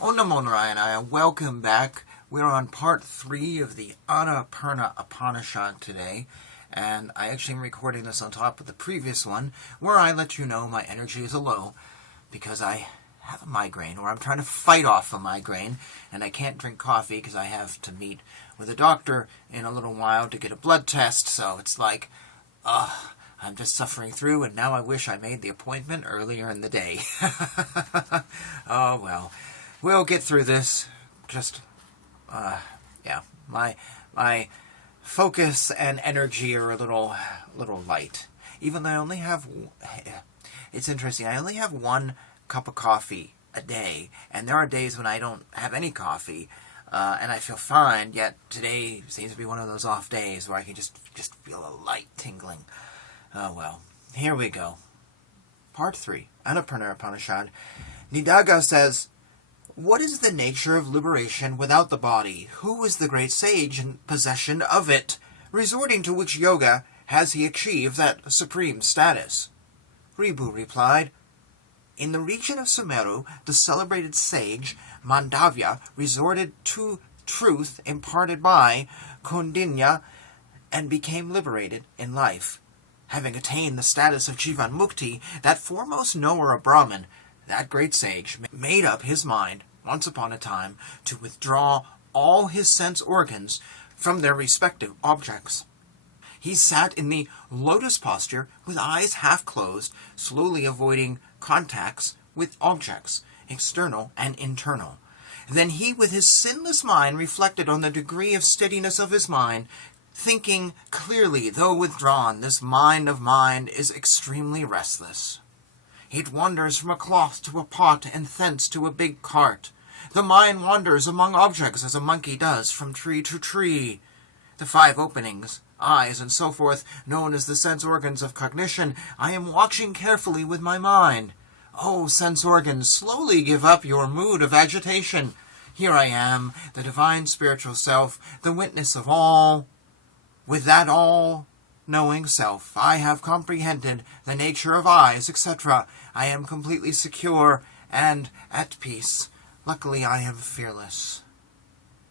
Om Namo Narayana. Welcome back. We're on part 3 of the Annapurna Upanishad today, and I actually am recording this on top of the previous one, where I let you know my energy is low because I have a migraine, or I'm trying to fight off a migraine, and I can't drink coffee because I have to meet with a doctor in a little while to get a blood test, so it's like, I'm just suffering through, and now I wish I made the appointment earlier in the day. Oh, well. We'll get through this. Just, my focus and energy are a little light. Even though I only have, it's interesting, I only have 1 cup of coffee a day, and there are days when I don't have any coffee, and I feel fine, yet today seems to be one of those off days where I can just feel a light tingling. Oh well, here we go. Part 3, Annapurna Upanishad. Nidagha says, what is the nature of liberation without the body? Who is the great sage in possession of it? Resorting to which yoga has he achieved that supreme status? Ribu replied, in the region of Sumeru, the celebrated sage Mandavya resorted to truth imparted by Kaundinya and became liberated in life. Having attained the status of Jivan Mukti, that foremost knower of Brahman, that great sage made up his mind, once upon a time, to withdraw all his sense organs from their respective objects. He sat in the lotus posture with eyes half closed, slowly avoiding contacts with objects, external and internal. Then he, with his sinless mind, reflected on the degree of steadiness of his mind, thinking clearly, though withdrawn, this mind of mine is extremely restless. It wanders from a cloth to a pot, and thence to a big cart. The mind wanders among objects as a monkey does from tree to tree. The 5 openings, eyes, and so forth, known as the sense organs of cognition, I am watching carefully with my mind. O sense organs, slowly give up your mood of agitation. Here I am, the divine spiritual self, the witness of all. With that all-knowing self, I have comprehended the nature of eyes, etc. I am completely secure and at peace. Luckily, I am fearless.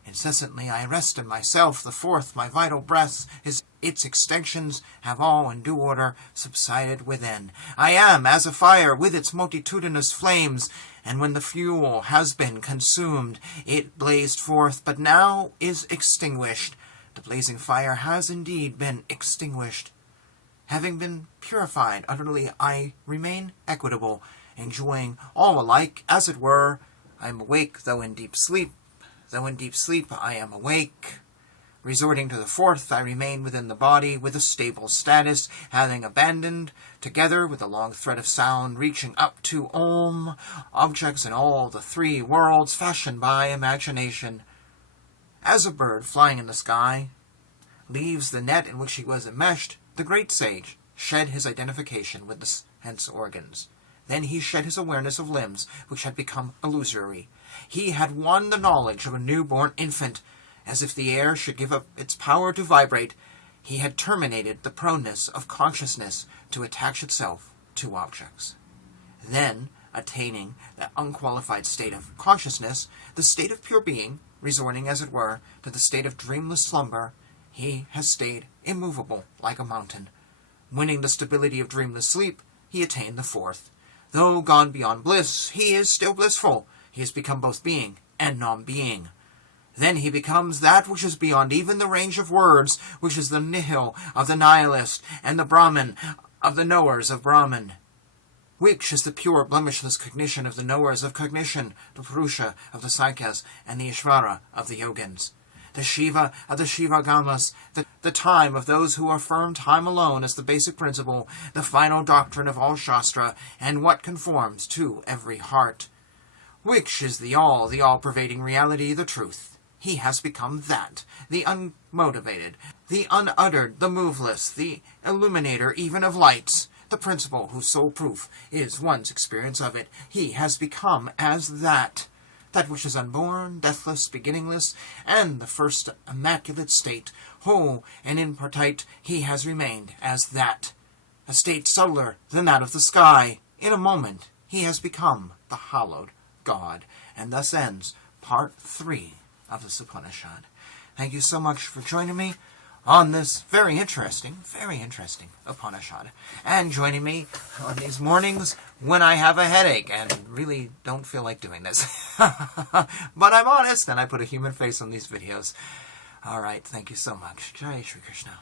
Incessantly I rest in myself, the 4th, my vital breaths, its extensions have all in due order subsided within. I am as a fire with its multitudinous flames, and when the fuel has been consumed, it blazed forth, but now is extinguished. The blazing fire has indeed been extinguished. Having been purified utterly, I remain equitable, enjoying all alike, as it were. I am awake, though in deep sleep. Though in deep sleep, I am awake. Resorting to the 4th, I remain within the body with a stable status, having abandoned, together with a long thread of sound reaching up to Om, objects in all the 3 worlds fashioned by imagination. As a bird flying in the sky leaves the net in which he was enmeshed, the great sage shed his identification with the sense organs. Then he shed his awareness of limbs, which had become illusory. He had won the knowledge of a newborn infant. As if the air should give up its power to vibrate, he had terminated the proneness of consciousness to attach itself to objects. Then, attaining the unqualified state of consciousness, the state of pure being, resorting, as it were, to the state of dreamless slumber, he has stayed immovable like a mountain. Winning the stability of dreamless sleep, he attained the 4th. Though gone beyond bliss, he is still blissful. He has become both being and non-being. Then he becomes that which is beyond even the range of words, which is the nihil of the nihilist, and the Brahman of the knowers of Brahman. Which is the pure, blemishless cognition of the knowers of cognition, the Purusha of the Saikas, and the Ishvara of the Yogins. The Shiva of the Shivagamas, the time of those who affirm time alone as the basic principle, the final doctrine of all Shastra, and what conforms to every heart. Which is the all-pervading reality, the truth. He has become that, the unmotivated, the unuttered, the moveless, the illuminator even of lights, the principle whose sole proof is one's experience of it. He has become as that which is unborn, deathless, beginningless, and the first immaculate state, whole and impartite, he has remained as that, a state subtler than that of the sky. In a moment he has become the hallowed God, And thus ends part 3 of this Upanishad. Thank you so much for joining me on this very interesting Upanishad. And joining me on these mornings when I have a headache and really don't feel like doing this. But I'm honest and I put a human face on these videos. Alright, thank you so much. Jai Shri Krishna.